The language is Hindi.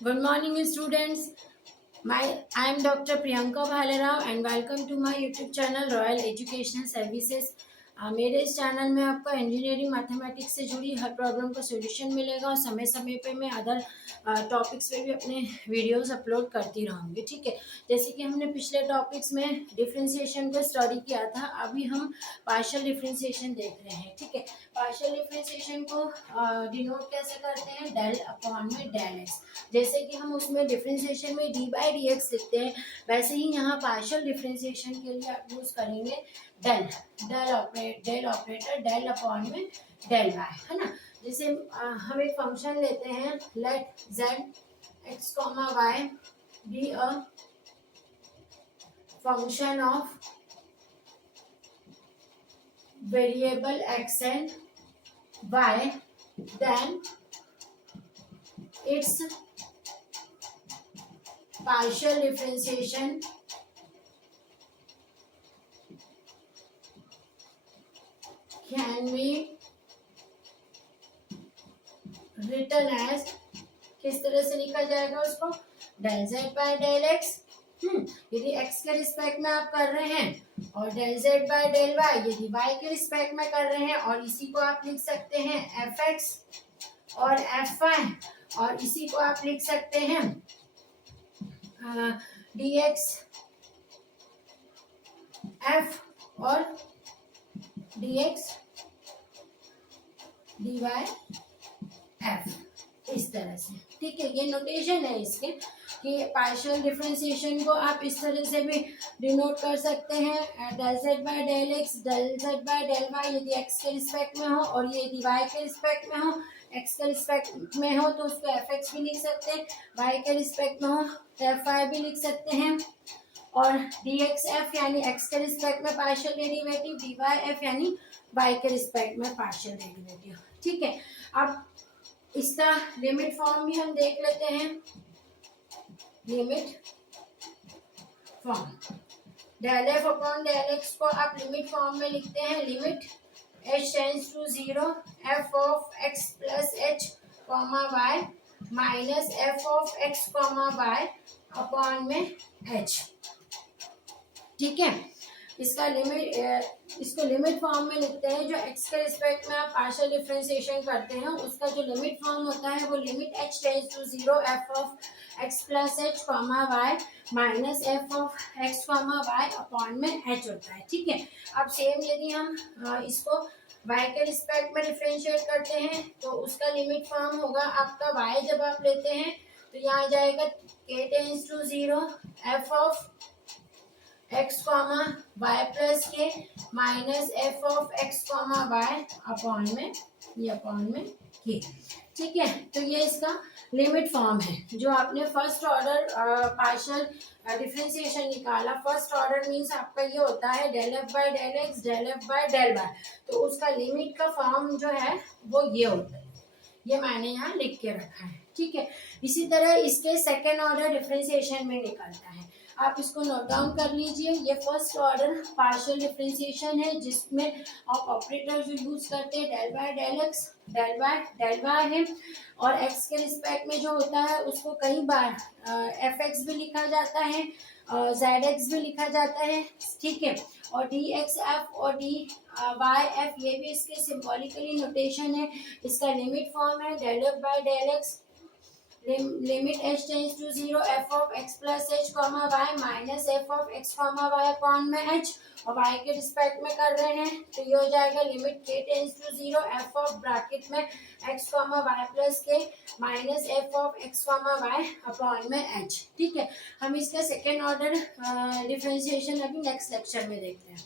Good morning, students. I am Dr. Priyanka Bhalerao and welcome to my YouTube channel Royal Educational Services. मेरे इस चैनल में आपको इंजीनियरिंग मैथमेटिक्स से जुड़ी हर प्रॉब्लम का सॉल्यूशन मिलेगा और समय समय पे मैं अदर टॉपिक्स पे भी अपने वीडियोस अपलोड करती रहूँगी। ठीक है, जैसे कि हमने पिछले टॉपिक्स में डिफ्रेंशिएशन को स्टडी किया था, अभी हम पार्शियल डिफ्रेंशिएशन देख रहे हैं। ठीक है, पार्शियल डिफ्रेंशिएशन को डिनोट कैसे करते हैं, डेल अपॉन में डेल एक्स। जैसे कि हम उसमें डिफ्रेंशिएशन में डी बाई डी एक्स लिखते हैं, वैसे ही यहाँ पार्शियल डिफ्रेंशिएशन के लिए आप यूज करेंगे del del operator del upon में डेल वाई, है ना। जैसे हम एक फंक्शन लेते हैं, let z x comma y be a function of variable x and y, then its partial differentiation can be written as, किस तरह से लिखा जाएगा उसको, del z by del x. यदि x के रिस्पेक्ट में आप कर रहे हैं, और del z by del y यदि y के रिस्पेक्ट में कर रहे हैं, और इसी को आप लिख सकते हैं एफ एक्स और एफ वाई, और इसी को आप लिख सकते हैं डी एक्स एफ और d x d y f, इस तरह से। ठीक है, ये नोटेशन है इसके कि पार्शियल डिफरेंशिएशन को आप इस तरह से भी डिनोट कर सकते हैं, del z by del x del z by del y यदि एक्स के रिस्पेक्ट में हो, और ये यदि वाई के रिस्पेक्ट में हो, एक्स के रिस्पेक्ट में हो तो उसको एफ एक्स भी लिख सकते हैं, वाई के रिस्पेक्ट में हो तो एफ वाई भी लिख सकते हैं, और डी एक्स एफ यानी एक्स के रिस्पेक्ट में partial derivative, d y f यानी वाई के रिस्पेक्ट में पार्शियल डेरिवेटिव। ठीक है, अब इसका लिमिट फॉर्म भी हम देख लेते हैं। Limit form del f upon del x को आप लिमिट फॉर्म में लिखते हैं, limit h tends to 0 f of x plus h comma y minus f of x comma y upon में h। ठीक है, इसका लिमिट इसको लिमिट फॉर्म में लिखते हैं। जो x के रिस्पेक्ट में आप पार्शियल डिफरेंशिएशन करते हैं उसका जो लिमिट फॉर्म होता है वो limit h tends to 0 f of x plus h comma y minus f of x comma y upon में h होता है। ठीक है, अब सेम यदि हम इसको y के रिस्पेक्ट में डिफरेंशिएट करते हैं तो उसका लिमिट फॉर्म होगा आपका y जब आप लेते हैं तो यहाँ आ जाएगा k tends to 0 f of x comma Y plus के minus F of x comma Y upon में ये अपॉन में के। ठीक है, तो ये इसका लिमिट फॉर्म है। जो आपने फर्स्ट ऑर्डर पार्शियल डिफरेंशिएशन निकाला, फर्स्ट ऑर्डर मीन्स आपका ये होता है del f by del x del f by del y, तो उसका लिमिट का फॉर्म जो है वो ये होता है, ये मैंने यहाँ लिख के रखा है। ठीक है, इसी तरह इसके सेकेंड ऑर्डर डिफरेंशिएशन में निकलता है, आप इसको नोट डाउन कर लीजिए। ये फर्स्ट ऑर्डर पार्शियल डिफरेंशिएशन है जिसमें आप ऑपरेटर जो यूज करते हैं del by del x del y है, और एक्स के रिस्पेक्ट में जो होता है उसको कई बार एफ एक्स भी लिखा जाता है, जेड एक्स भी लिखा जाता है। ठीक है, और डी एक्स एफ और डी वाई एफ ये भी इसके सिंबॉलिकली नोटेशन है। इसका लिमिट फॉर्म है del f by del x limit h tends to 0 f of x plus h comma y minus f of x comma Y upon में h, और y के रिस्पेक्ट में कर रहे हैं तो ये हो जाएगा limit k tends to 0 f of bracket में x कॉमा वाई प्लस के minus f of x comma Y upon में h। ठीक है, हम इसका सेकेंड ऑर्डर डिफरेंशिएशन अभी नेक्स्ट लेक्चर में देखते हैं।